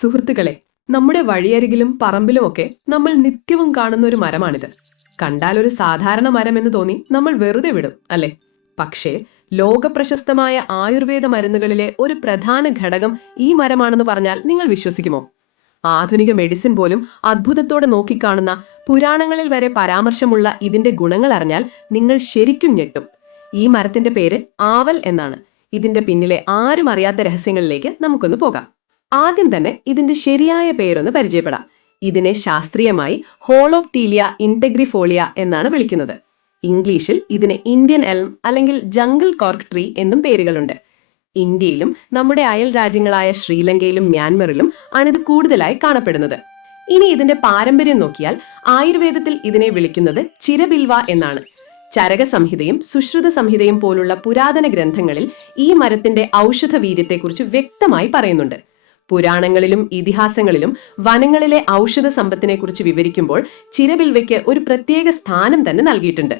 സുഹൃത്തുക്കളെ, നമ്മുടെ വഴിയരികിലും പറമ്പിലുമൊക്കെ നമ്മൾ നിത്യവും കാണുന്ന ഒരു മരമാണിത്. കണ്ടാൽ ഒരു സാധാരണ മരം എന്ന് തോന്നി നമ്മൾ വെറുതെ വിടും, അല്ലേ? പക്ഷേ ലോകപ്രശസ്തമായ ആയുർവേദ മരുന്നുകളിലെ ഒരു പ്രധാന ഘടകം ഈ മരമാണെന്ന് പറഞ്ഞാൽ നിങ്ങൾ വിശ്വസിക്കുമോ? ആധുനിക മെഡിസിൻ പോലും അത്ഭുതത്തോടെ നോക്കിക്കാണുന്ന, പുരാണങ്ങളിൽ വരെ പരാമർശമുള്ള ഇതിന്റെ ഗുണങ്ങൾ അറിഞ്ഞാൽ നിങ്ങൾ ശരിക്കും ഞെട്ടും. ഈ മരത്തിന്റെ പേര് ആവൽ എന്നാണ്. ഇതിന്റെ പിന്നിലെ ആരും അറിയാത്ത രഹസ്യങ്ങളിലേക്ക് നമുക്കൊന്ന് പോകാം. ആദ്യം തന്നെ ഇതിന്റെ ശരിയായ പേരൊന്ന് പരിചയപ്പെടാം. ഇതിനെ ശാസ്ത്രീയമായി ഹോളോപ്റ്റീലിയ ഇന്റഗ്രിഫോളിയ എന്നാണ് വിളിക്കുന്നത്. ഇംഗ്ലീഷിൽ ഇതിന് ഇന്ത്യൻ എൽം അല്ലെങ്കിൽ ജംഗിൾ കോർക്ക് ട്രീ എന്നും പേരുകളുണ്ട്. ഇന്ത്യയിലും നമ്മുടെ അയൽ രാജ്യങ്ങളായ ശ്രീലങ്കയിലും മ്യാൻമറിലും ആണിത് കൂടുതലായി കാണപ്പെടുന്നത്. ഇനി ഇതിന്റെ പാരമ്പര്യം നോക്കിയാൽ ആയുർവേദത്തിൽ ഇതിനെ വിളിക്കുന്നത് ചിരബിൽവ എന്നാണ്. ചരക സംഹിതയും സുശ്രുത സംഹിതയും പോലുള്ള പുരാതന ഗ്രന്ഥങ്ങളിൽ ഈ മരത്തിന്റെ ഔഷധ വീര്യത്തെക്കുറിച്ച് വ്യക്തമായി പറയുന്നുണ്ട്. പുരാണങ്ങളിലും ഇതിഹാസങ്ങളിലും വനങ്ങളിലെ ഔഷധ സമ്പത്തിനെക്കുറിച്ച് വിവരിക്കുമ്പോൾ ചിരബിൽവയ്ക്ക് ഒരു പ്രത്യേക സ്ഥാനം തന്നെ നൽകിയിട്ടുണ്ട്.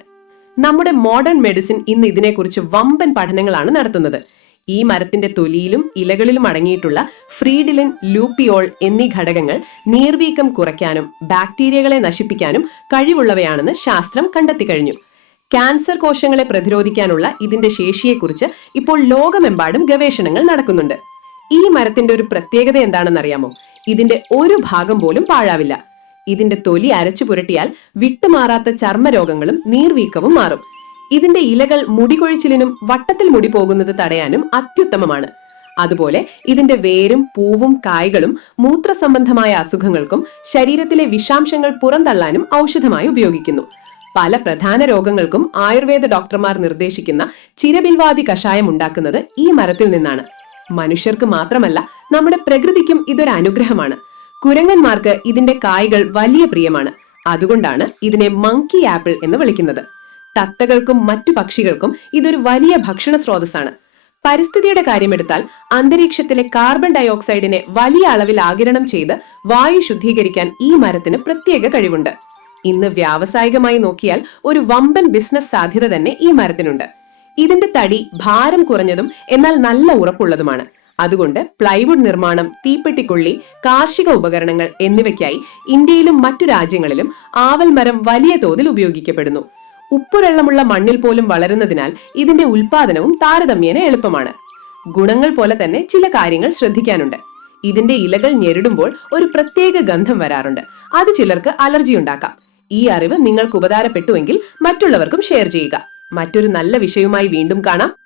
നമ്മുടെ മോഡേൺ മെഡിസിൻ ഇന്ന് ഇതിനെക്കുറിച്ച് വമ്പൻ പഠനങ്ങളാണ് നടത്തുന്നത്. ഈ മരത്തിന്റെ തൊലിയിലും ഇലകളിലും അടങ്ങിയിട്ടുള്ള ഫ്രീഡിലിൻ, ലൂപ്പിയോൾ എന്നീ ഘടകങ്ങൾ നീർവീക്കം കുറയ്ക്കാനും ബാക്ടീരിയകളെ നശിപ്പിക്കാനും കഴിവുള്ളവയാണെന്ന് ശാസ്ത്രം കണ്ടെത്തിക്കഴിഞ്ഞു. ക്യാൻസർ കോശങ്ങളെ പ്രതിരോധിക്കാനുള്ള ഇതിന്റെ ശേഷിയെക്കുറിച്ച് ഇപ്പോൾ ലോകമെമ്പാടും ഗവേഷണങ്ങൾ നടക്കുന്നുണ്ട്. ഈ മരത്തിന്റെ ഒരു പ്രത്യേകത എന്താണെന്നറിയാമോ? ഇതിന്റെ ഒരു ഭാഗം പോലും പാഴാവില്ല. ഇതിന്റെ തൊലി അരച്ചു പുരട്ടിയാൽ വിട്ടുമാറാത്ത ചർമ്മരോഗങ്ങളും നീർവീക്കവും മാറും. ഇതിന്റെ ഇലകൾ മുടികൊഴിച്ചിലിനും വട്ടത്തിൽ മുടി പോകുന്നത് തടയാനും അത്യുത്തമമാണ്. അതുപോലെ ഇതിന്റെ വേരും പൂവും കായ്കളും മൂത്രസംബന്ധമായ അസുഖങ്ങൾക്കും ശരീരത്തിലെ വിഷാംശങ്ങൾ പുറന്തള്ളാനും ഔഷധമായി ഉപയോഗിക്കുന്നു. പല പ്രധാന രോഗങ്ങൾക്കും ആയുർവേദ ഡോക്ടർമാർ നിർദ്ദേശിക്കുന്ന ചിരബിൽവാദി കഷായം ഉണ്ടാക്കുന്നത് ഈ മരത്തിൽ നിന്നാണ്. മനുഷ്യർക്ക് മാത്രമല്ല, നമ്മുടെ പ്രകൃതിക്കും ഇതൊരു അനുഗ്രഹമാണ്. കുരങ്ങന്മാർക്ക് ഇതിന്റെ കായ്കൾ വലിയ പ്രിയമാണ്. അതുകൊണ്ടാണ് ഇതിനെ മങ്കി ആപ്പിൾ എന്ന് വിളിക്കുന്നത്. തത്തകൾക്കും മറ്റു പക്ഷികൾക്കും ഇതൊരു വലിയ ഭക്ഷണ സ്രോതസ്സാണ്. പരിസ്ഥിതിയുടെ കാര്യമെടുത്താൽ അന്തരീക്ഷത്തിലെ കാർബൺ ഡയോക്സൈഡിനെ വലിയ അളവിൽ ആഗിരണം ചെയ്ത് വായു ശുദ്ധീകരിക്കാൻ ഈ മരത്തിന് പ്രത്യേക കഴിവുണ്ട്. ഇന്ന് വ്യാവസായികമായി നോക്കിയാൽ ഒരു വമ്പൻ ബിസിനസ് സാധ്യത തന്നെ ഈ മരത്തിനുണ്ട്. ഇതിന്റെ തടി ഭാരം കുറഞ്ഞതും എന്നാൽ നല്ല ഉറപ്പുള്ളതുമാണ്. അതുകൊണ്ട് പ്ലൈവുഡ് നിർമ്മാണം, തീപ്പെട്ടിക്കൊള്ളി, കാർഷിക ഉപകരണങ്ങൾ എന്നിവയ്ക്കായി ഇന്ത്യയിലും മറ്റു രാജ്യങ്ങളിലും ആവൽ മരം വലിയ തോതിൽ ഉപയോഗിക്കപ്പെടുന്നു. ഉപ്പുവെള്ളമുള്ള മണ്ണിൽ പോലും വളരുന്നതിനാൽ ഇതിന്റെ ഉൽപാദനവും താരതമ്യേന എളുപ്പമാണ്. ഗുണങ്ങൾ പോലെ തന്നെ ചില കാര്യങ്ങൾ ശ്രദ്ധിക്കാനുണ്ട്. ഇതിന്റെ ഇലകൾ ഞെരിടുമ്പോൾ ഒരു പ്രത്യേക ഗന്ധം വരാറുണ്ട്. അത് ചിലർക്ക് അലർജി ഉണ്ടാക്കാം. ഈ അറിവ് നിങ്ങൾക്ക് ഉപകാരപ്പെട്ടുവെങ്കിൽ മറ്റുള്ളവർക്കും ഷെയർ ചെയ്യുക. മറ്റൊരു നല്ല വിഷയവുമായി വീണ്ടും കാണാം.